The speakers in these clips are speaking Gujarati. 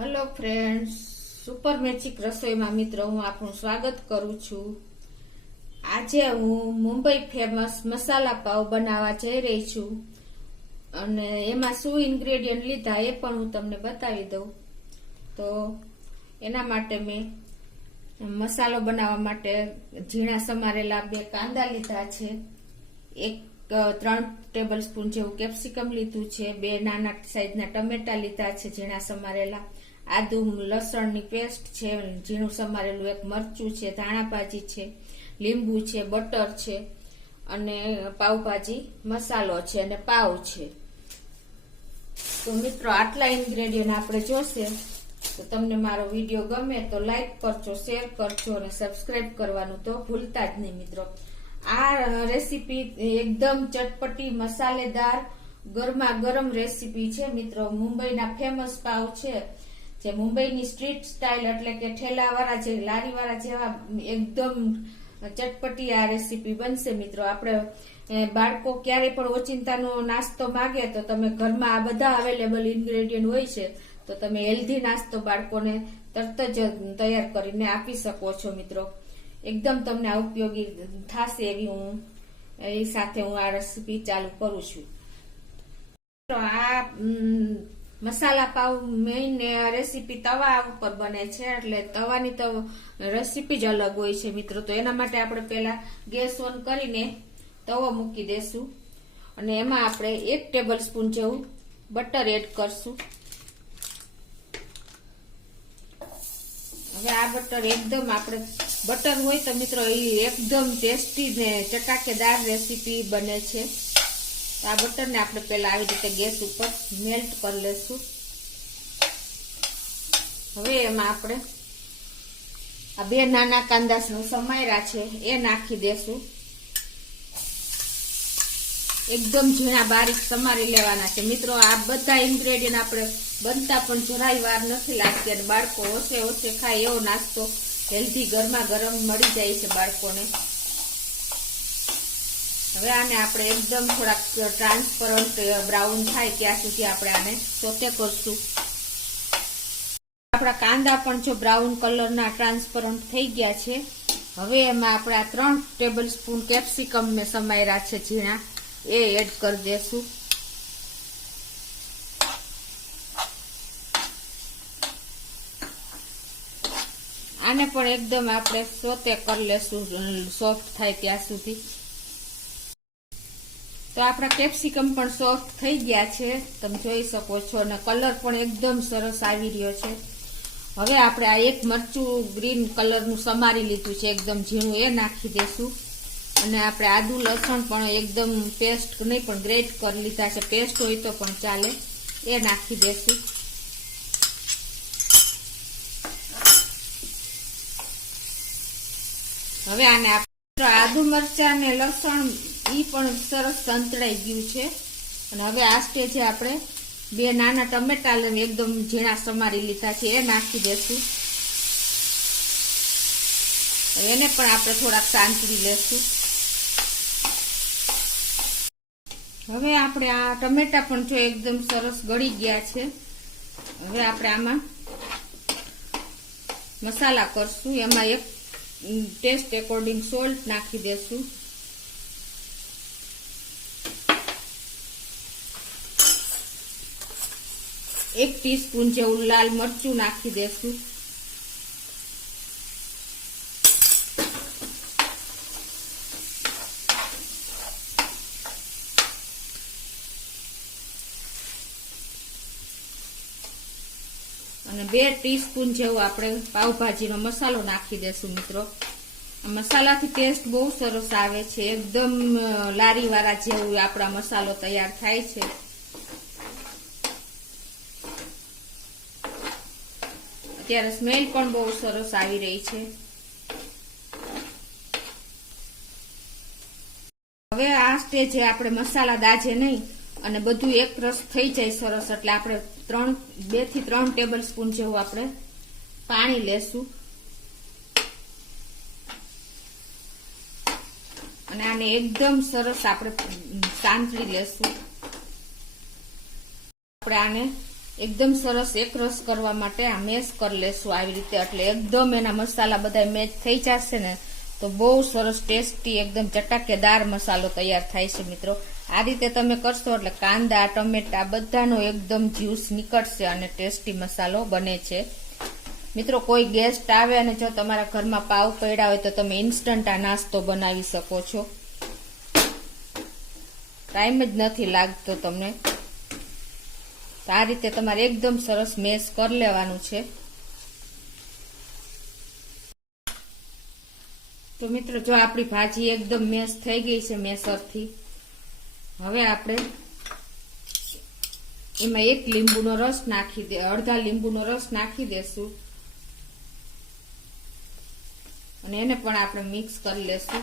હેલો ફ્રેન્ડ્સ, સુપર મેજિક રસોઈમાં મિત્રો હું આપનું સ્વાગત કરું છું। આજે હું મુંબઈ ફેમસ મસાલા પાવ બનાવવા જઈ રહી છું અને એમાં શું ઇન્ગ્રેડિયન્ટ લીધા એ પણ હું તમને બતાવી દઉં। તો એના માટે મેં મસાલો બનાવવા માટે ઝીણા સમારેલા 2 કાંદા લીધા છે, 3 ટેબલ સ્પૂન જેવું કેપ્સિકમ લીધું છે, 2 નાના સાઈઝના ટમેટા લીધા છે ઝીણા સમારેલા, આદુ લસણની પેસ્ટ છે, ઝીણું સમારેલું 1 મરચું છે, ધાણાભાજી છે, લીંબુ છે, બટર છે અને પાવભાજી મસાલો છે અને પાવ છે। તો મિત્રો આટલા ઇન્ગ્રેડિયન્ટ આપણે જોશે। તો તમને મારો વિડીયો ગમે તો લાઈક કરજો, શેર કરજો અને સબસ્ક્રાઇબ કરવાનું તો ભૂલતા જ નહીં મિત્રો। આ રેસીપી એકદમ ચટપટી મસાલેદાર ગરમા ગરમ રેસીપી છે મિત્રો। મુંબઈના ફેમસ પાવ છે, જે મુંબઈની સ્ટ્રીટ સ્ટાઇલ એટલે કે ઠેલાવાળા જે લારીવાળા જેવા એકદમ ચટપટી આ રેસીપી બનશે મિત્રો। આપણે બાળકો ક્યારેય પણ ઓચિંતાનો નાસ્તો માંગે તો તમે ઘરમાં આ બધા અવેલેબલ ઇન્ગ્રેડિયન્ટ હોય છે, તો તમે હેલ્ધી નાસ્તો બાળકોને તરત જ તૈયાર કરીને આપી શકો છો મિત્રો। એકદમ તમને આ ઉપયોગી થશે એવી હું એ સાથે હું આ રેસીપી ચાલુ કરું છું। તો આ મસાલા પાવ મેઇન રેસીપી તવા ઉપર બને છે, એટલે તવાની તો રેસીપી જ અલગ હોય છે મિત્રો। તો એના માટે આપણે પહેલા ગેસ ઓન કરીને તવો મૂકી દેશું અને એમાં આપણે 1 ટેબલ સ્પૂન જેવું બટર એડ કરશું। હવે આ બટર એકદમ આપણે બટર હોય તો મિત્રો એ એકદમ ટેસ્ટી ને ચટાકેદાર રેસીપી બને છે। તો આ બટરને આપણે પહેલા આવી રીતે ગેસ ઉપર મેલ્ટ કરી લેશું। હવે એમાં આપણે આ 2 નાના કાંદા સમાર્યા છે એ નાખી દેશું। એકદમ ઝીણા બારીક સમારી લેવાના છે મિત્રો। આ બધા ઇન્ગ્રેડિયન્ટ આપણે બનતા પણ જરાય વાર નથી લાગતી અને બાળકો ઓછે ખાય એવો નાસ્તો હેલ્ધી ગરમા ગરમ મળી જાય છે બાળકોને। હવે આને આપણે એકદમ થોડાક ટ્રાન્સપરન્ટ બ્રાઉન થાય ત્યાં સુધી આપણે આને સોતે કરશું। આપણા કાંદા પણ જો બ્રાઉન કલરના ટ્રાન્સપરન્ટ થઈ ગયા છે। હવે એમાં આપણે આ 3 ટેબલ સ્પૂન કેપ્સિકમ મેં સમાર્યા છે ઝીણા એ એડ કરી દેશું। આને પણ એકદમ આપણે સોતે કરી લેશું સોફ્ટ થાય ત્યાં સુધી। તો આપણા કેપ્સિકમ પણ સોફ્ટ થઈ ગયા છે, તમે જોઈ શકો છો અને કલર પણ એકદમ સરસ આવી રહ્યો છે। હવે આપણે આ 1 મરચું ગ્રીન કલરનું સમારી લીધું છે એકદમ ઝીણું એ નાખી દેશું અને આપણે આદુ લસણ પણ એકદમ પેસ્ટ નહીં પણ ગ્રેટ કરી લીધા છે, પેસ્ટ હોય તો પણ ચાલે, એ નાખી દેશું। હવે આને આપણે આદુ મરચાં અને લસણ ઈ પણ સરસ સંતળાઈ ગયું છે અને હવે આ સ્ટેજે આપણે 2 નાના ટમેટા લઈને એકદમ ઝીણા સમારી લીધા છે એ નાખી દેશું। એને પણ આપણે થોડાક સાંતળી લેશું। હવે આપણે આ ટમેટા પણ જો એકદમ સરસ ગળી ગયા છે। હવે આપણે આમાં મસાલા કરશું, એમાં 1 ટેસ્ટ એકોર્ડિંગ સોલ્ટ નાખી દેશું। એક ટીસ્પૂન જેવું લાલ મરચું નાખી દેશું। અને 2 ટીસ્પૂન જેવો આપણે પાવભાજીનો મસાલો નાખી દેશું મિત્રો। આ મસાલાથી ટેસ્ટ બહુ સરસ આવે છે, એકદમ લારીવાળા જેવું આપણા મસાલો તૈયાર થાય છે। અત્યારે સ્મેલ પણ બહુ સરસ આવી રહી છે। હવે આ સ્ટેજે આપણે મસાલા દાજે નહીં અને બધું એક રસ થઈ જાય સરસ, એટલે આપણે 2 થી 3 ટેબલ સ્પૂન જેવું આપણે પાણી લેશું અને આને એકદમ સરસ આપણે સાંતળી લેશું। આપણે આને એકદમ સરસ એક રસ કરવા માટે આ મેશ કરી લેશું આવી રીતે, એટલે એકદમ એના મસાલા બધા મેચ થઈ જશે ને તો બહુ સરસ ટેસ્ટી એકદમ ચટાકેદાર મસાલો તૈયાર થાય છે મિત્રો. આ રીતે તમે કરશો એટલે કાંદા ટમેટા બધાનો એકદમ જ્યુસ નીકળશે અને ટેસ્ટી મસાલો બને છે મિત્રો. કોઈ ગેસ્ટ આવે અને જો તમારા ઘરમાં પાવ પડ્યા હોય તો તમે ઇન્સ્ટન્ટ આ નાસ્તો બનાવી શકો છો, ટાઈમ જ નથી લાગતો તમને. તો આ રીતે તમારે એકદમ સરસ મેશ કરી લેવાનું છે. તો મિત્રો જો આપણી ભાજી એકદમ મેશ થઈ ગઈ છે મેસરથી, હવે આપણે એમાં એક લીંબુનો રસ અડધા લીંબુનો રસ નાખી દેશું અને એને પણ આપણે મિક્સ કરી લેશું.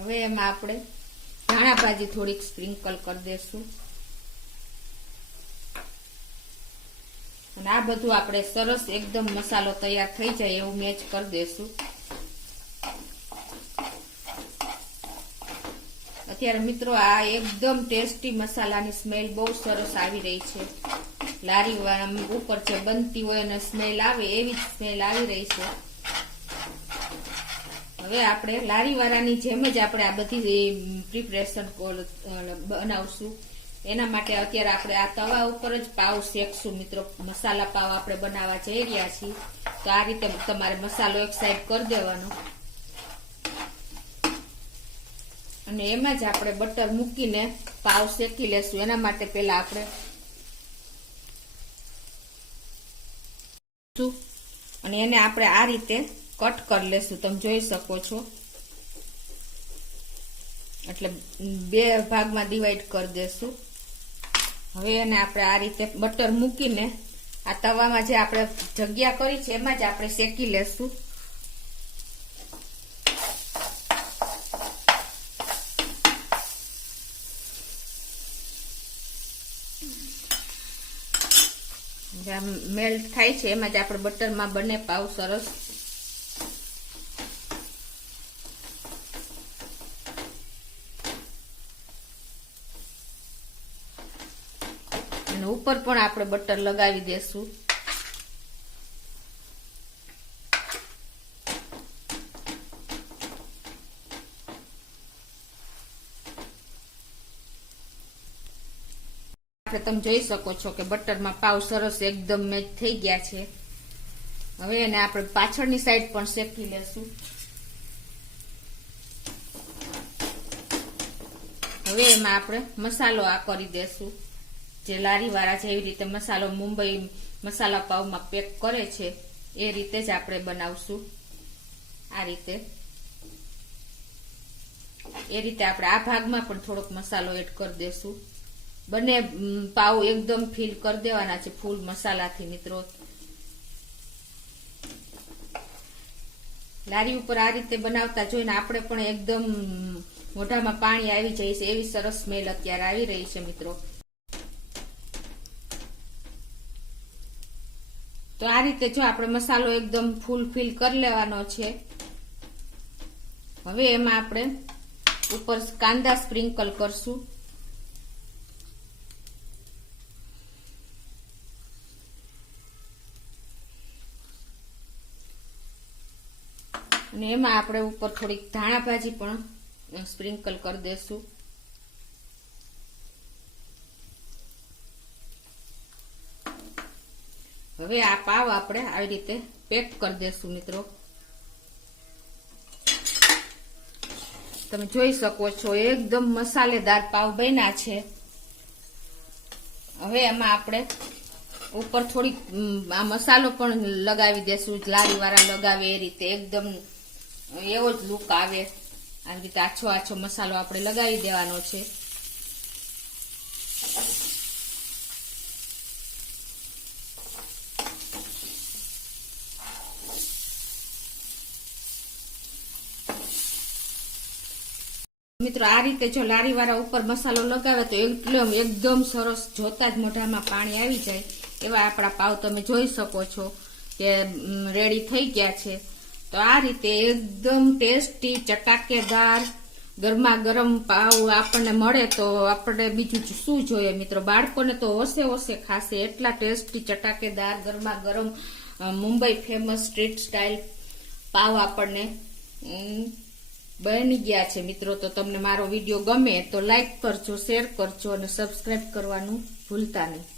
હવે એમાં આપણે ધાણા ભાજી થોડીક સ્પ્રિંકલ કરી દેશું અને આ બધું આપણે સરસ એકદમ મસાલો તૈયાર થઈ જાય એવું મેચ કરી દેશું. અત્યારે મિત્રો આ એકદમ ટેસ્ટી મસાલાની સ્મેલ બહુ સરસ આવી રહી છે. લારી ઉપર જે બનતી હોય અને સ્મેલ આવે એવી જ સ્મેલ આવી રહી છે. હવે આપણે લારી વાળાની જેમ જ આપણે આ બધી પ્રિપરેશન બનાવશું. એના માટે અત્યારે આપણે આ તવા ઉપર જ પાવ શેકશું મિત્રો. મસાલા પાવ આપણે બનાવવા જઈ રહ્યા છીએ, તો આ રીતે તમારે મસાલો એક સાઈડ કરી દેવાનો અને એમાં જ આપણે બટર મૂકીને પાવ શેકી લેશું. એના માટે પેલા આપણે અને એને આપણે આ રીતે કટ કરી લેશું. તમે જોઈ શકો છો, એટલે બે ભાગમાં ડિવાઈડ કરી દેશું. હવે એને આપણે આ રીતે બટર મૂકીને આ તવામાં જે આપણે જગ્યા કરી છે એમાં જ આપણે શેકી લેશું. જ્યાં મેલ્ટ થાય છે એમાં જ આપણે બટરમાં બને પાવ સરસ. અને ઉપર પણ આપણે બટર લગાવી દેશું. તમે જોઈ શકો છો કે બટરમાં પાવ સરસ એકદમ મેચ થઈ ગયા છે. હવે એને આપણે પાછળની સાઈડ પણ શેકી લેશું. હવે એમાં આપણે મસાલો આ કરી દેશું, જે લારી વાળા જેવી રીતે મસાલો મુંબઈ મસાલા પાવમાં પેક કરે છે એ રીતે જ આપણે બનાવશું. આ રીતે આપણે આ ભાગમાં પણ થોડોક મસાલો એડ કરી દેશું. બંને પાવ એકદમ ફિલ કરી દેવાના છે ફૂલ મસાલાથી મિત્રો. લારી ઉપર આ રીતે બનાવતા જોઈને આપણે પણ એકદમ મોઢામાં પાણી આવી જાય છે એવી સરસ સ્મેલ અત્યારે આવી રહી છે મિત્રો. તો આ રીતે જો આપણે મસાલો એકદમ ફૂલ ફિલ કરી લેવાનો છે. હવે એમાં આપણે ઉપર કાંદા સ્પ્રિંકલ કરશું. અને એમાં આપણે ઉપર થોડીક ધાણા ભાજી પણ સ્પ્રિંકલ કરી દેશું. હવે આ પાવ આપણે આવી રીતે પેક કરી દેશું મિત્રો. તમે જોઈ શકો છો એકદમ મસાલેદાર પાવ બન્યા છે. હવે એમાં આપણે ઉપર થોડીક આ મસાલો પણ લગાવી દેશું, લારી વાળા લગાવે એ રીતે એકદમ એવો જ લુક આવે. આવી રીતે આછો આછો મસાલો આપણે લગાવી દેવાનો છે. મિત્રો આ રીતે જો લારી વાળા ઉપર મસાલો લગાવે તો એકદમ સરસ, જોતા જ મોઢામાં પાણી આવી જાય એવા આપણા પાવ તમે જોઈ શકો છો કે રેડી થઈ ગયા છે. તો આ રીતે એકદમ ટેસ્ટી ચટાકેદાર ગરમા ગરમ પાવ આપણને મળે તો આપણે બીજું શું જોઈએ મિત્રો. બાળકોને તો ઓસે ઓસે ખાશે, એટલા ટેસ્ટી ચટાકેદાર ગરમા ગરમ મુંબઈ ફેમસ સ્ટ્રીટ સ્ટાઇલ પાવ આપણને બની ગયા છે મિત્રો. તો તમને મારો વિડીયો ગમે તો લાઈક કરજો, શેર કરજો અને સબસ્ક્રાઇબ કરવાનું ભૂલતા નહીં.